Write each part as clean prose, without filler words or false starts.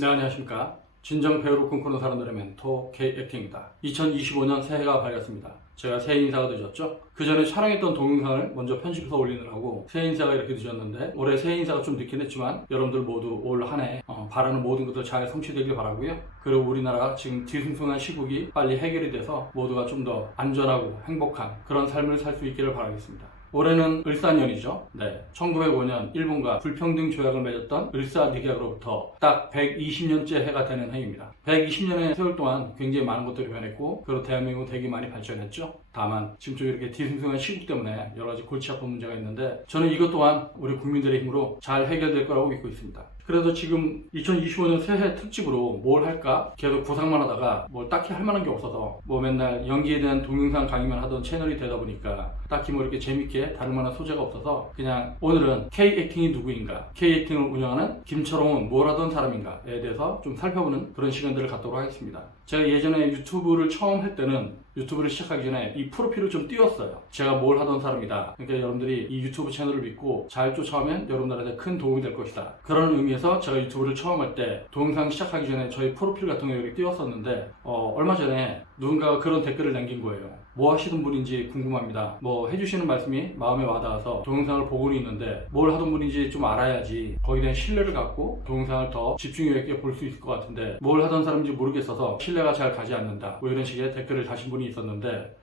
네, 안녕하십니까. 진정 배우를 꿈꾸는 사람들의 멘토 K액팅입니다. 2025년 새해가 밝았습니다. 제가 새해 인사가 늦었죠? 그 전에 촬영했던 동영상을 먼저 편집해서 올리느라고 새해 인사가 이렇게 늦었는데, 올해 새해 인사가 좀 늦긴 했지만 여러분들 모두 올 한 해 바라는 모든 것들 잘 성취되길 바라고요. 그리고 우리나라가 지금 뒤숭숭한 시국이 빨리 해결이 돼서 모두가 좀 더 안전하고 행복한 그런 삶을 살 수 있기를 바라겠습니다. 올해는 을사년이죠. 네, 1905년 일본과 불평등 조약을 맺었던 을사늑약으로부터 딱 120년째 해가 되는 해입니다. 120년의 세월 동안 굉장히 많은 것들이 변했고, 그리고 대한민국은 되게 많이 발전했죠. 다만 지금 좀 이렇게 뒤숭숭한 시국 때문에 여러 가지 골치 아픈 문제가 있는데, 저는 이것 또한 우리 국민들의 힘으로 잘 해결될 거라고 믿고 있습니다. 그래서 지금 2025년 새해 특집으로 뭘 할까 계속 구상만 하다가 뭘 딱히 할 만한 게 없어서 맨날 연기에 대한 동영상 강의만 하던 채널이 되다 보니까 딱히 이렇게 재밌게 다룰 만한 소재가 없어서, 그냥 오늘은 K액팅이 누구인가, K액팅을 운영하는 김철홍은 뭘 하던 사람인가에 대해서 좀 살펴보는 그런 시간들을 갖도록 하겠습니다. 제가 예전에 유튜브를 처음 할 때는 유튜브를 시작하기 전에 이 프로필을 좀 띄웠어요. 제가 뭘 하던 사람이다. 그러니까 여러분들이 이 유튜브 채널을 믿고 잘 쫓아오면 여러분들한테 큰 도움이 될 것이다. 그런 의미에서 제가 유튜브를 처음 할 때 동영상 시작하기 전에 저희 프로필 같은 거 여기 띄웠었는데, 얼마 전에 누군가가 그런 댓글을 남긴 거예요. 뭐 하시던 분인지 궁금합니다. 해주시는 말씀이 마음에 와닿아서 동영상을 보고는 있는데 뭘 하던 분인지 좀 알아야지 거기에 대한 신뢰를 갖고 동영상을 더 집중력 있게 볼 수 있을 것 같은데, 뭘 하던 사람인지 모르겠어서 신뢰가 잘 가지 않는다, 이런 식의 댓글을 다신 분이 있었는데,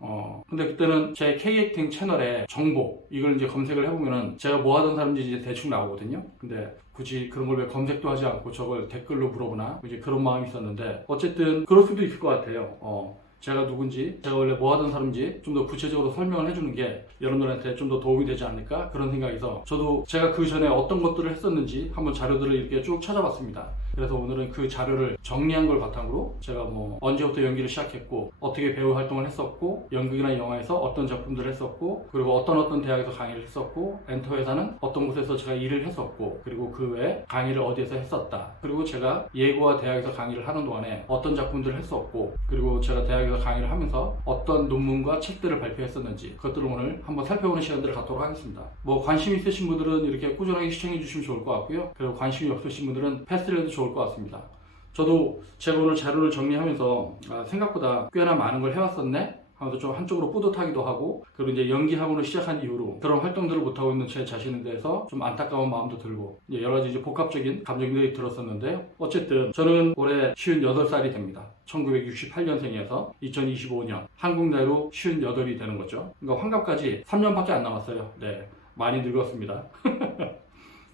근데 그때는 제 K액팅 채널에 정보, 이걸 이제 검색을 해보면은 제가 뭐 하던 사람인지 이제 대충 나오거든요. 근데 굳이 그런 걸 왜 검색도 하지 않고 저걸 댓글로 물어보나, 이제 그런 마음이 있었는데, 어쨌든 그럴 수도 있을 것 같아요. 제가 누군지, 제가 원래 뭐 하던 사람인지 좀 더 구체적으로 설명을 해주는 게 여러분들한테 좀 더 도움이 되지 않을까, 그런 생각에서 저도 제가 그 전에 어떤 것들을 했었는지 한번 자료들을 이렇게 쭉 찾아봤습니다. 그래서 오늘은 그 자료를 정리한 걸 바탕으로 제가 언제부터 연기를 시작했고, 어떻게 배우 활동을 했었고, 연극이나 영화에서 어떤 작품들을 했었고, 그리고 어떤 대학에서 강의를 했었고, 엔터 회사는 어떤 곳에서 제가 일을 했었고, 그리고 그 외에 강의를 어디에서 했었다, 그리고 제가 예고와 대학에서 강의를 하는 동안에 어떤 작품들을 했었고, 그리고 제가 대학에서 강의를 하면서 어떤 논문과 책들을 발표했었는지, 그것들을 오늘 한번 살펴보는 시간들을 갖도록 하겠습니다. 관심 있으신 분들은 이렇게 꾸준하게 시청해 주시면 좋을 것 같고요. 그리고 관심이 없으신 분들은 패스를 해도 좋을 것 같습니다. 저도 제가 오늘 자료를 정리하면서 생각보다 꽤나 많은 걸 해왔었네 하면서 좀 한쪽으로 뿌듯하기도 하고, 그리고 이제 연기 학원을 시작한 이후로 그런 활동들을 못하고 있는 제 자신에 대해서 좀 안타까운 마음도 들고, 여러 가지 복합적인 감정들이 들었었는데요. 어쨌든 저는 올해 58살이 됩니다. 1968년생이어서 2025년 한국 나이로 58이 되는 거죠. 그러니까 환갑까지 3년밖에 안 남았어요. 네, 많이 늙었습니다.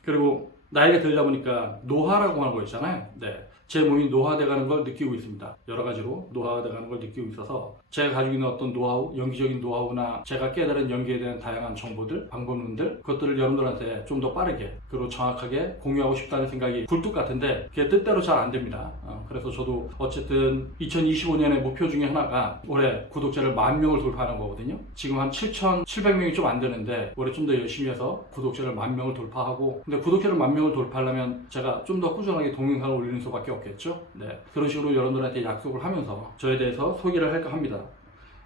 그리고 나이가 들다 보니까 노화라고 하는 거 있잖아요. 네, 제 몸이 노화돼가는 걸 느끼고 있습니다. 여러 가지로 노화가 돼가는 걸 느끼고 있어서 제가 가지고 있는 어떤 노하우, 연기적인 노하우나 제가 깨달은 연기에 대한 다양한 정보들, 방법론들, 그것들을 여러분들한테 좀 더 빠르게 그리고 정확하게 공유하고 싶다는 생각이 굴뚝 같은데, 그게 뜻대로 잘 안 됩니다. 그래서 저도 어쨌든 2025년의 목표 중에 하나가 올해 구독자를 10,000명을 돌파하는 거거든요. 지금 한 7,700명이 좀 안 되는데, 올해 좀 더 열심히 해서 구독자를 10,000명을 돌파하고, 근데 구독자를 10,000명을 돌파하려면 제가 좀 더 꾸준하게 동영상을 올리는 수밖에 없겠죠. 네, 그런 식으로 여러분들한테 약속을 하면서 저에 대해서 소개를 할까 합니다.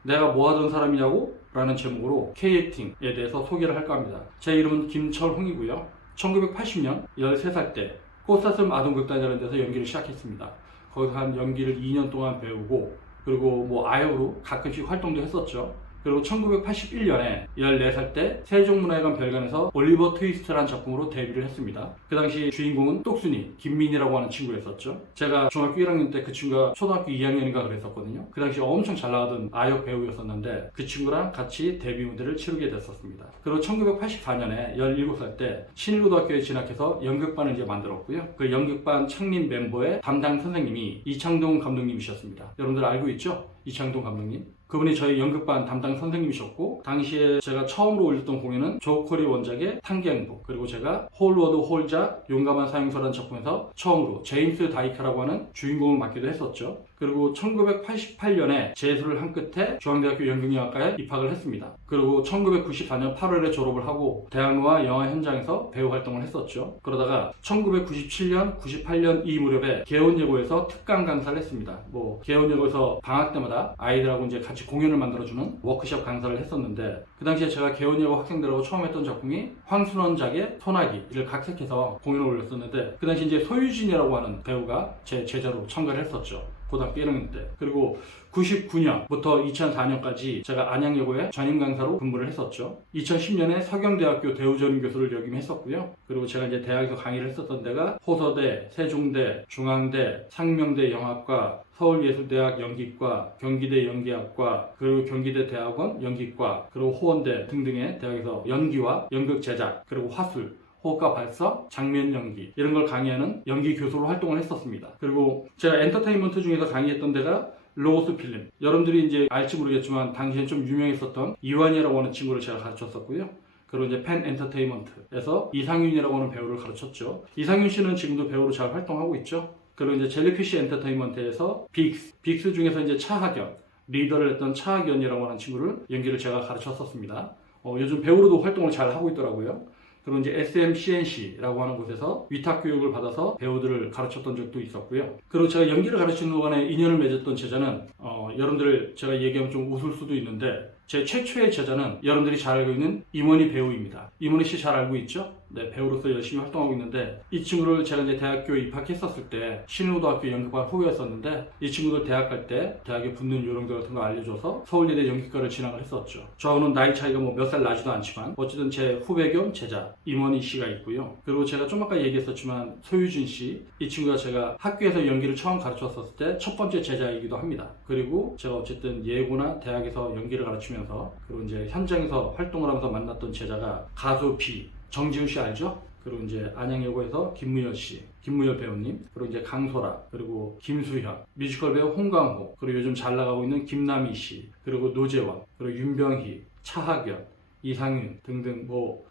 내가 뭐 하던 사람이냐고? 라는 제목으로 K액팅에 대해서 소개를 할까 합니다. 제 이름은 김철홍이고요. 1980년 13살 때 꽃사슴 아동극단이라는 데서 연기를 시작했습니다. 거기서 한 연기를 2년 동안 배우고, 그리고 아역으로 가끔씩 활동도 했었죠. 그리고 1981년에 14살 때 세종문화회관 별관에서 올리버 트위스트라는 작품으로 데뷔를 했습니다. 그 당시 주인공은 똑순이 김민희라고 하는 친구였었죠. 제가 중학교 1학년 때 그 친구가 초등학교 2학년인가 그랬었거든요. 그 당시 엄청 잘 나가던 아역 배우였었는데 그 친구랑 같이 데뷔 무대를 치르게 됐었습니다. 그리고 1984년에 17살 때 신일고등학교에 진학해서 연극반을 이제 만들었고요. 그 연극반 창립 멤버의 담당 선생님이 이창동 감독님이셨습니다. 여러분들 알고 있죠? 이창동 감독님. 그분이 저희 연극반 담당 선생님이셨고, 당시에 제가 처음으로 올렸던 공연은 조코리 원작의 탕기행복, 그리고 제가 홀워드 홀작 용감한 사형서라는 작품에서 처음으로 제임스 다이카라고 하는 주인공을 맡기도 했었죠. 그리고 1988년에 재수를 한 끝에 중앙대학교 연극영화과에 입학을 했습니다. 그리고 1994년 8월에 졸업을 하고 대학로와 영화 현장에서 배우 활동을 했었죠. 그러다가 1997년, 98년 이 무렵에 개원예고에서 특강 강사를 했습니다. 개원예고에서 방학 때마다 아이들하고 이제 같이 공연을 만들어주는 워크숍 강사를 했었는데, 그 당시에 제가 개원예고 학생들하고 처음 했던 작품이 황순원작의 소나기를 각색해서 공연을 올렸었는데, 그 당시 이제 소유진이라고 하는 배우가 제 제자로 참가를 했었죠. 고등학교 1학년 때. 그리고 99년부터 2004년까지 제가 안양여고에 전임 강사로 근무를 했었죠. 2010년에 서경대학교 대우전임 교수를 역임했었고요. 그리고 제가 이제 대학에서 강의를 했었던 데가 호서대, 세종대, 중앙대, 상명대 영화과, 서울예술대학 연기과, 경기대 연기학과, 그리고 경기대 대학원 연기과, 그리고 호원대 등등의 대학에서 연기와 연극 제작, 그리고 화술, 호흡과 발성, 장면 연기 이런 걸 강의하는 연기 교수로 활동을 했었습니다. 그리고 제가 엔터테인먼트 중에서 강의했던 데가 로고스 필름. 여러분들이 이제 알지 모르겠지만 당시에 좀 유명했었던 이완이라고 하는 친구를 제가 가르쳤었고요. 그리고 이제 펜 엔터테인먼트에서 이상윤이라고 하는 배우를 가르쳤죠. 이상윤 씨는 지금도 배우로 잘 활동하고 있죠. 그리고 이제 젤리피쉬 엔터테인먼트에서 빅스 중에서 이제 차학연, 리더를 했던 차학연이라고 하는 친구를 연기를 제가 가르쳤었습니다. 요즘 배우로도 활동을 잘 하고 있더라고요. 그리고 이제 SMCNC라고 하는 곳에서 위탁 교육을 받아서 배우들을 가르쳤던 적도 있었고요. 그리고 제가 연기를 가르치는 동안에 인연을 맺었던 제자는 여러분들 제가 얘기하면 좀 웃을 수도 있는데, 제 최초의 제자는 여러분들이 잘 알고 있는 임원희 배우입니다. 임원희 씨 잘 알고 있죠? 네, 배우로서 열심히 활동하고 있는데, 이 친구를 제가 이제 대학교에 입학했었을 때 신일고등학교 연극반 후배였었는데, 이 친구들 대학 갈 때 대학에 붙는 요령들 같은 거 알려줘서 서울예대 연기과를 진학을 했었죠. 저하고는 나이 차이가 몇 살 나지도 않지만 어쨌든 제 후배 겸 제자 임원희 씨가 있고요. 그리고 제가 좀 아까 얘기했었지만 소유진 씨, 이 친구가 제가 학교에서 연기를 처음 가르쳤었을 때 첫 번째 제자이기도 합니다. 그리고 제가 어쨌든 예고나 대학에서 연기를 가르치면서 그리고 이제 현장에서 활동을 하면서 만났던 제자가 가수 B 정지훈 씨 알죠? 그리고 이제 안양여고에서 김무열 씨, 김무열 배우님, 그리고 이제 강소라, 그리고 김수현, 뮤지컬 배우 홍강호, 그리고 요즘 잘 나가고 있는 김남희 씨, 그리고 노재원, 그리고 윤병희, 차학연, 이상윤 등등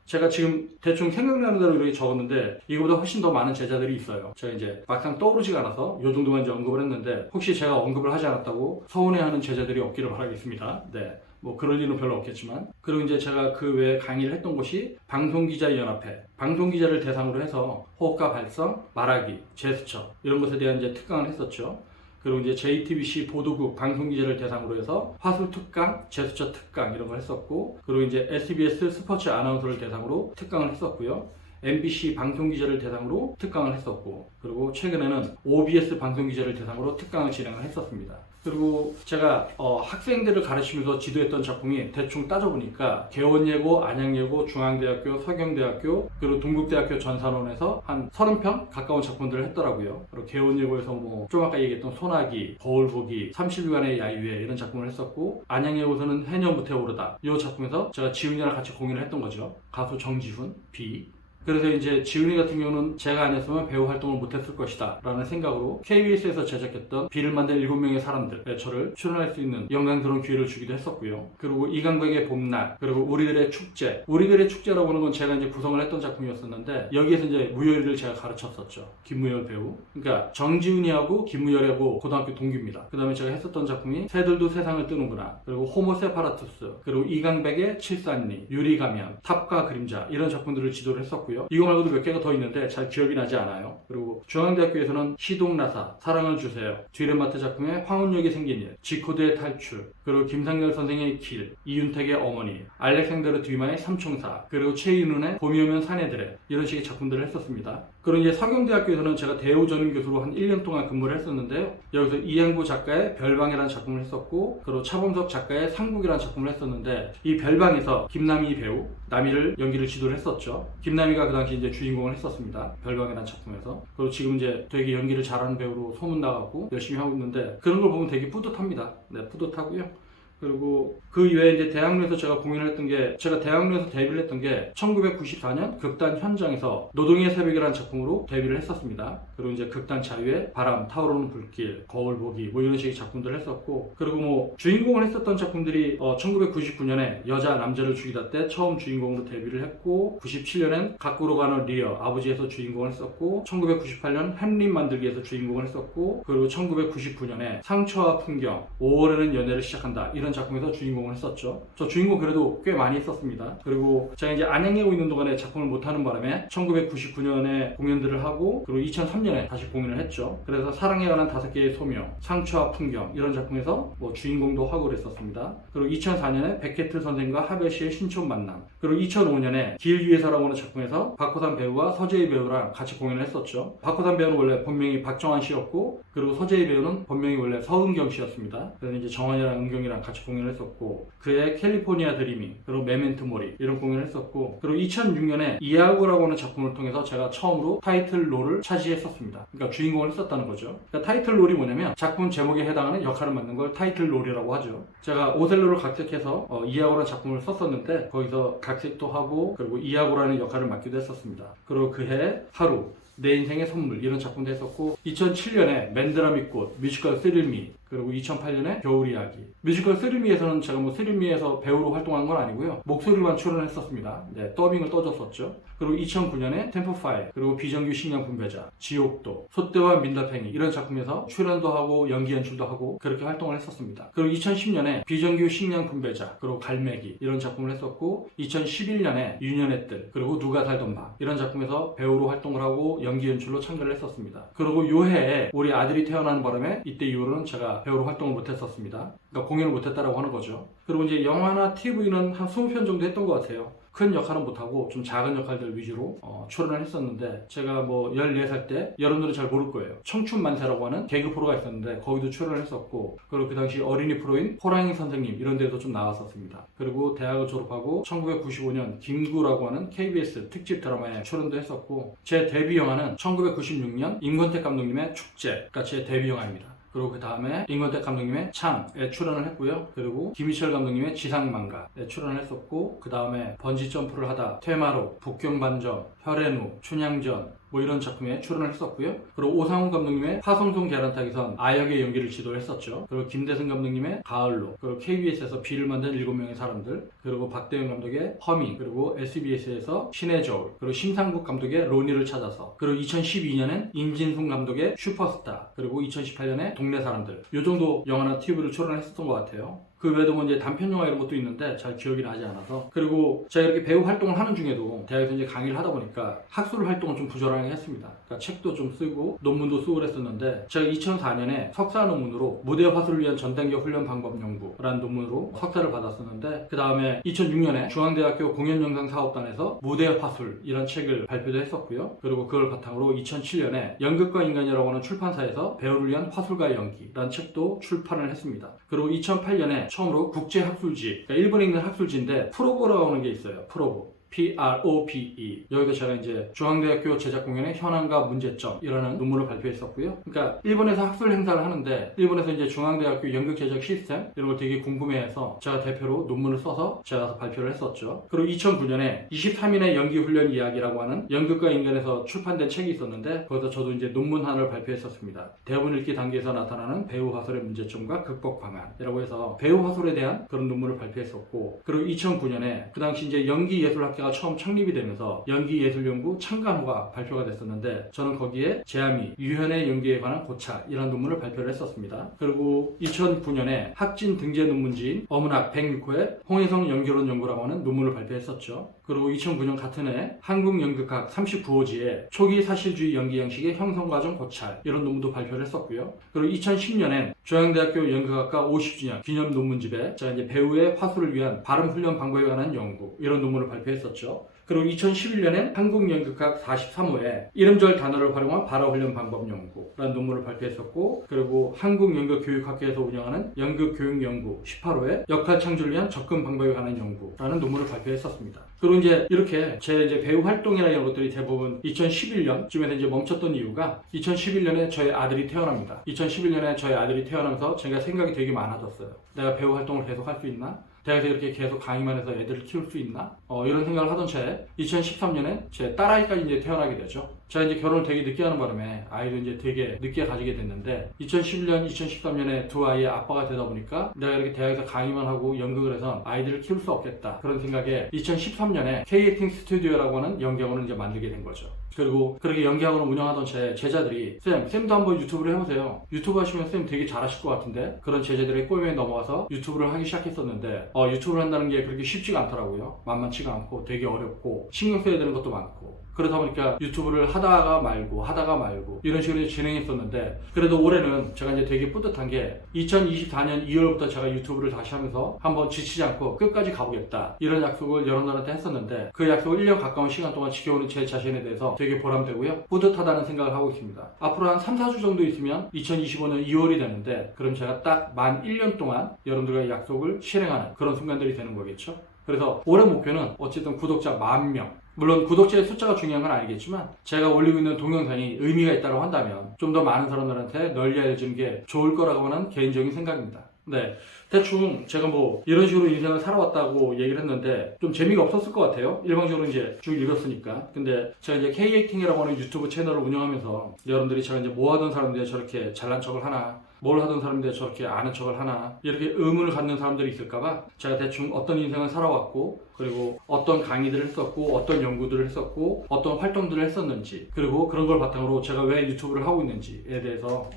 제가 지금 대충 생각나는 대로 이렇게 적었는데 이거보다 훨씬 더 많은 제자들이 있어요. 제가 이제 막상 떠오르지가 않아서 요 정도만 이제 언급을 했는데, 혹시 제가 언급을 하지 않았다고 서운해하는 제자들이 없기를 바라겠습니다. 네. 그럴 일은 별로 없겠지만. 그리고 이제 제가 그 외에 강의를 했던 곳이 방송기자연합회, 방송기자를 대상으로 해서 호흡과 발성, 말하기, 제스처 이런 것에 대한 이제 특강을 했었죠. 그리고 이제 JTBC 보도국 방송기자를 대상으로 해서 화술 특강, 제스처 특강 이런 걸 했었고, 그리고 이제 SBS 스포츠 아나운서를 대상으로 특강을 했었고요. MBC 방송기자를 대상으로 특강을 했었고, 그리고 최근에는 OBS 방송기자를 대상으로 특강을 진행을 했었습니다. 그리고 제가 학생들을 가르치면서 지도했던 작품이 대충 따져보니까 개원예고, 안양예고, 중앙대학교, 서경대학교, 그리고 동국대학교 전산원에서 한 30편 가까운 작품들을 했더라고요. 그리고 개원예고에서 좀 아까 얘기했던 소나기, 거울보기, 30일간의 야유회 이런 작품을 했었고, 안양예고에서는 해녀무태 오르다 이 작품에서 제가 지훈이랑 같이 공연을 했던 거죠. 가수 정지훈, B. 그래서 이제 지훈이 같은 경우는 제가 아니었으면 배우 활동을 못했을 것이다 라는 생각으로 KBS에서 제작했던 비를 만든 7명의 사람들에 저를 출연할 수 있는 영광스러운 기회를 주기도 했었고요. 그리고 이강백의 봄날, 그리고 우리들의 축제. 우리들의 축제라고 하는 건 제가 이제 구성을 했던 작품이었었는데, 여기에서 이제 무열이를 제가 가르쳤었죠. 김무열 배우. 그러니까 정지훈이하고 김무열하고 고등학교 동기입니다. 그 다음에 제가 했었던 작품이 새들도 세상을 뜨는구나, 그리고 호모세파라투스, 그리고 이강백의 칠산리, 유리가면, 탑과 그림자 이런 작품들을 지도를 했었고요. 이거 말고도 몇 개가 더 있는데 잘 기억이 나지 않아요. 그리고 중앙대학교에서는 시동나사, 사랑을 주세요, 뒤렌마트 작품의 황혼역이 생긴 일, 지코드의 탈출, 그리고 김상렬 선생의 길, 이윤택의 어머니, 알렉산더르 듀마의 삼총사, 그리고 최인훈의 봄이 오면 사내들의 이런 식의 작품들을 했었습니다. 그리고 이제 서경대학교에서는 제가 대우 전임 교수로 한 1년 동안 근무를 했었는데요. 여기서 이행구 작가의 별방이라는 작품을 했었고, 그리고 차범석 작가의 상국이라는 작품을 했었는데, 이 별방에서 김남희 배우, 남희를 연기를 지도를 했었죠. 김남희가 그 당시 이제 주인공을 했었습니다. 별방이라는 작품에서. 그리고 지금 이제 되게 연기를 잘하는 배우로 소문나갖고 열심히 하고 있는데, 그런 걸 보면 되게 뿌듯합니다. 네, 뿌듯하고요. 그리고 그 이외에 이제 대학로에서 제가 공연을 했던 게, 제가 대학로에서 데뷔를 했던 게 1994년 극단 현장에서 노동의 새벽이라는 작품으로 데뷔를 했었습니다. 그리고 이제 극단 자유의 바람, 타오르는 불길, 거울 보기 뭐 이런 식의 작품들을 했었고, 그리고 뭐 주인공을 했었던 작품들이 1999년에 여자 남자를 죽이다 때 처음 주인공으로 데뷔를 했고, 97년엔 가꾸로 가는 리어 아버지에서 주인공을 했었고, 1998년 햄릿 만들기에서 주인공을 했었고, 그리고 1999년에 상처와 풍경, 5월에는 연애를 시작한다 이런 작품에서 주인공을 했었죠. 저 주인공 그래도 꽤 많이 했었습니다. 그리고 제가 이제 안행하고 있는 동안에 작품을 못하는 바람에 1999년에 공연들을 하고, 그리고 2003년에 다시 공연을 했죠. 그래서 사랑에 관한 5개의 소명, 상처와 풍경 이런 작품에서 뭐 주인공도 하고 그랬었습니다. 그리고 2004년에 백혜트 선생과 하벨씨의 신촌 만남, 그리고 2005년에 길 위에서라고 하는 작품에서 박호산 배우와 서재희 배우랑 같이 공연을 했었죠. 박호산 배우는 원래 본명이 박정환 씨였고, 그리고 서재희 배우는 본명이 원래 서은경 씨였습니다. 그래서 이제 정환이랑 은경이랑 같이 공연을 했었고, 그의 캘리포니아 드리밍, 그리고 메멘토 모리 이런 공연을 했었고, 그리고 2006년에 이하고라고 하는 작품을 통해서 제가 처음으로 타이틀 롤을 차지했었습니다. 그러니까 주인공을 했었다는 거죠. 그러니까 타이틀 롤이 뭐냐면 작품 제목에 해당하는 역할을 맡는 걸 타이틀 롤이라고 하죠. 제가 오셀로를 각색해서 이하고라는 작품을 썼었는데 거기서 각색도 하고, 그리고 이하고라는 역할을 맡기도 했었습니다. 그리고 그해 하루, 내 인생의 선물 이런 작품도 했었고, 2007년에 맨드라미꽃, 뮤지컬 스릴미, 그리고 2008년에 겨울 이야기. 뮤지컬 스릴미에서는 제가 뭐 스릴미에서 배우로 활동한 건 아니고요, 목소리만 출연했었습니다. 네, 더빙을 떠줬었죠. 그리고 2009년에 템포파이, 그리고 비정규 식량 분배자, 지옥도, 소떼와 민다팽이 이런 작품에서 출연도 하고 연기 연출도 하고 그렇게 활동을 했었습니다. 그리고 2010년에 비정규 식량 분배자, 그리고 갈매기 이런 작품을 했었고, 2011년에 유년의 뜰, 그리고 누가 살던 방 이런 작품에서 배우로 활동을 하고 연기 연출로 참가를 했었습니다. 그리고 요해에 우리 아들이 태어나는 바람에 이때 이후로는 제가 배우로 활동을 못했었습니다. 그러니까 공연을 못했다라고 하는 거죠. 그리고 이제 영화나 TV는 한 20편 정도 했던 것 같아요. 큰 역할은 못하고 좀 작은 역할들 위주로 출연을 했었는데, 제가 뭐 14살 때, 여러분들은 잘 모를 거예요, 청춘만세라고 하는 개그 프로가 있었는데 거기도 출연을 했었고, 그리고 그 당시 어린이 프로인 호랑이 선생님 이런 데도 좀 나왔었습니다. 그리고 대학을 졸업하고 1995년 김구라고 하는 KBS 특집 드라마에 출연도 했었고, 제 데뷔 영화는 1996년 임권택 감독님의 축제가 제 데뷔 영화입니다. 그리고 그 다음에 임권택 감독님의 창에 출연을 했고요. 그리고 김희철 감독님의 지상망가에 출연을 했었고, 그 다음에 번지점프를 하다, 퇴마로, 북경반점, 혈앤우, 춘향전 뭐 이런 작품에 출연을 했었고요. 그리고 오상훈 감독님의 화성송 계란타기선 아역의 연기를 지도를 했었죠. 그리고 김대승 감독님의 가을로, 그리고 KBS에서 비를 만든 7명의 사람들, 그리고 박대현 감독의 허밍, 그리고 SBS에서 신의 저울, 그리고 심상국 감독의 로니를 찾아서, 그리고 2012년엔 임진순 감독의 슈퍼스타, 그리고 2018년에 동네 사람들, 요 정도 영화나 TV를 출연했었던 것 같아요. 그 외에도 뭐 이제 단편 영화 이런 것도 있는데 잘 기억이 나지 않아서. 그리고 제가 이렇게 배우 활동을 하는 중에도 대학에서 이제 강의를 하다 보니까 학술 활동을 좀 부지런하게 했습니다. 그러니까 책도 좀 쓰고 논문도 쓰고 그랬었는데, 제가 2004년에 석사 논문으로 무대 화술을 위한 전 단계 훈련 방법 연구라는 논문으로 석사를 받았었는데, 그 다음에 2006년에 중앙대학교 공연영상사업단에서 무대 화술 이런 책을 발표도 했었고요. 그리고 그걸 바탕으로 2007년에 연극과 인간이라고 하는 출판사에서 배우를 위한 화술과 연기라는 책도 출판을 했습니다. 그리고 2008년에 처음으로 국제학술지, 그러니까 일본에 있는 학술지인데 프로보라고 하는 게 있어요. 프로보. PROBE. 여기서 제가 이제 중앙대학교 제작공연의 현황과 문제점이라는 논문을 발표했었고요. 그러니까 일본에서 학술 행사를 하는데, 일본에서 이제 중앙대학교 연극 제작 시스템 이런 걸 되게 궁금해해서 제가 대표로 논문을 써서 제가 발표를 했었죠. 그리고 2009년에 23인의 연기훈련 이야기라고 하는 연극과 인간에서 출판된 책이 있었는데, 거기서 저도 이제 논문 하나를 발표했었습니다. 대본 읽기 단계에서 나타나는 배우 화술의 문제점과 극복 방안이라고 해서 배우 화술에 대한 그런 논문을 발표했었고, 그리고 2009년에 그 당시 이제 연기예술학회가 처음 창립이 되면서 연기예술연구 창간호가 발표가 됐었는데, 저는 거기에 제아미, 유현의 연기에 관한 고찰 이런 논문을 발표를 했었습니다. 그리고 2009년에 학진 등재 논문지인 어문학 106호의 홍혜성 연결론 연구라고 하는 논문을 발표했었죠. 그리고 2009년 같은 해 한국연극학 39호지에 초기 사실주의 연기 양식의 형성과정 고찰 이런 논문도 발표를 했었고요. 그리고 2010년엔 중앙대학교 연극학과 50주년 기념 논문집에 제가 이제 배우의 화술을 위한 발음 훈련 방법에 관한 연구 이런 논문을 발표했었죠. 그리고 2011년엔 한국연극학 43호에 이름절 단어를 활용한 발화훈련 방법 연구라는 논문을 발표했었고, 그리고 한국연극교육학회에서 운영하는 연극교육연구 18호에 역할 창조를 위한 접근 방법에 관한 연구라는 논문을 발표했었습니다. 그리고 이제 이렇게 제 이제 배우 활동이나 이런 것들이 대부분 2011년쯤에서 이제 멈췄던 이유가 2011년에 저희 아들이 태어납니다. 2011년에 저희 아들이 태어나면서 제가 생각이 되게 많아졌어요. 내가 배우 활동을 계속 할 수 있나? 대학에서 이렇게 계속 강의만 해서 애들을 키울 수 있나? 이런 생각을 하던 채 2013년에 제 딸아이까지 이제 태어나게 되죠. 제가 이제 결혼을 되게 늦게 하는 바람에 아이도 이제 되게 늦게 가지게 됐는데 2011년, 2013년에 두 아이의 아빠가 되다 보니까 내가 이렇게 대학에서 강의만 하고 연극을 해서 아이들을 키울 수 없겠다. 그런 생각에 2013년에 K-액팅 스튜디오라고 하는 연기학원을 이제 만들게 된 거죠. 그리고 그렇게 연기학원을 운영하던 제 제자들이 쌤도 한번 유튜브를 해보세요. 유튜브 하시면 쌤 되게 잘하실 것 같은데, 그런 제자들의 꼬임에 넘어와서 유튜브를 하기 시작했었는데 유튜브를 한다는 게 그렇게 쉽지가 않더라고요. 만만치가 않고 되게 어렵고 신경 써야 되는 것도 많고, 그러다 보니까 유튜브를 하다가 말고 이런 식으로 진행했었는데, 그래도 올해는 제가 이제 되게 뿌듯한 게 2024년 2월부터 제가 유튜브를 다시 하면서 한번 지치지 않고 끝까지 가보겠다, 이런 약속을 여러분들한테 했었는데, 그 약속을 1년 가까운 시간 동안 지켜오는 제 자신에 대해서 되게 보람되고요, 뿌듯하다는 생각을 하고 있습니다. 앞으로 한 3, 4주 정도 있으면 2025년 2월이 되는데, 그럼 제가 딱 만 1년 동안 여러분들과 약속을 실행하는 그런 순간들이 되는 거겠죠. 그래서 올해 목표는 어쨌든 구독자 10,000명, 물론 구독자의 숫자가 중요한 건 아니겠지만 제가 올리고 있는 동영상이 의미가 있다고 한다면 좀 더 많은 사람들한테 널리 알려지는 게 좋을 거라고 하는 개인적인 생각입니다. 네, 대충 제가 뭐 이런 식으로 인생을 살아왔다고 얘기를 했는데 좀 재미가 없었을 것 같아요. 일방적으로 이제 쭉 읽었으니까. 근데 제가 이제 K-액팅이라고 하는 유튜브 채널을 운영하면서 여러분들이 제가 이제 뭐 하던 사람들이 저렇게 잘난 척을 하나, 뭘 하던 사람들이 저렇게 아는 척을 하나, 이렇게 의문을 갖는 사람들이 있을까봐 제가 대충 어떤 인생을 살아왔고, 그리고 어떤 강의들을 했었고, 어떤 연구들을 했었고, 어떤 활동들을 했었는지, 그리고 그런 걸 바탕으로 제가 왜 유튜브를 하고 있는지에 대해서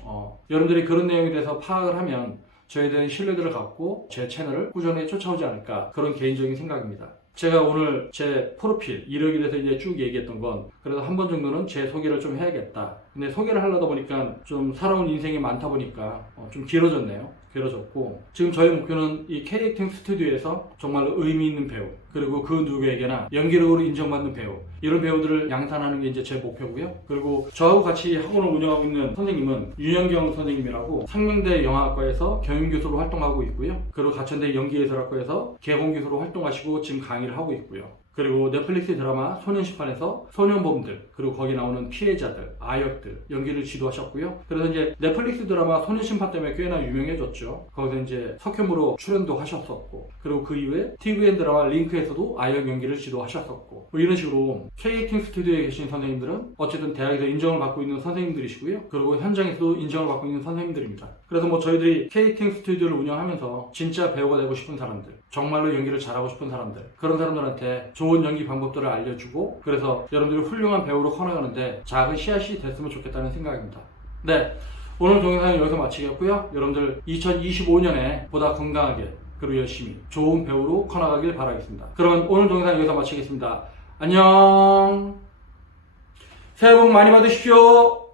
여러분들이 그런 내용에 대해서 파악을 하면 저에 대한 신뢰들을 갖고 제 채널을 꾸준히 쫓아오지 않을까, 그런 개인적인 생각입니다. 제가 오늘 제 프로필 이력에 대해서 이제 쭉 얘기했던 건 그래도 한 번 정도는 제 소개를 좀 해야겠다. 근데 소개를 하려다 보니까 좀 살아온 인생이 많다 보니까 좀 길어졌네요. 길어졌고, 지금 저희 목표는 이 K-액팅 스튜디오에서 정말로 의미 있는 배우, 그리고 그 누구에게나 연기력으로 인정받는 배우, 이런 배우들을 양산하는 게 이제 제 목표고요. 그리고 저하고 같이 학원을 운영하고 있는 선생님은 윤영경 선생님이라고 상명대 영화학과에서 경영교수로 활동하고 있고요. 그리고 가천대 연기예술학과에서 개공교수로 활동하시고 지금 강의를 하고 있고요. 그리고 넷플릭스 드라마 소년시판에서 소년범들, 그리고 거기 나오는 피해자들, 아역들 연기를 지도하셨고요. 그래서 이제 넷플릭스 드라마 소년심판 때문에 꽤나 유명해졌죠. 거기서 이제 석현무로 출연도 하셨었고, 그리고 그 이후에 TVN 드라마 링크에서도 아역 연기를 지도하셨었고, 뭐 이런 식으로 K-액팅 스튜디오에 계신 선생님들은 어쨌든 대학에서 인정을 받고 있는 선생님들이시고요. 그리고 현장에서도 인정을 받고 있는 선생님들입니다. 그래서 뭐 저희들이 K-액팅 스튜디오를 운영하면서 진짜 배우가 되고 싶은 사람들, 정말로 연기를 잘하고 싶은 사람들, 그런 사람들한테 좋은 연기 방법들을 알려주고, 그래서 여러분들이 훌륭한 배우로 커나가는데 작은 씨앗이 됐으면 좋겠다는 생각입니다. 네, 오늘 동영상은 여기서 마치겠고요. 여러분들 2025년에 보다 건강하게 그리고 열심히 좋은 배우로 커나가길 바라겠습니다. 그러면 오늘 동영상 여기서 마치겠습니다. 안녕. 새해 복 많이 받으십시오.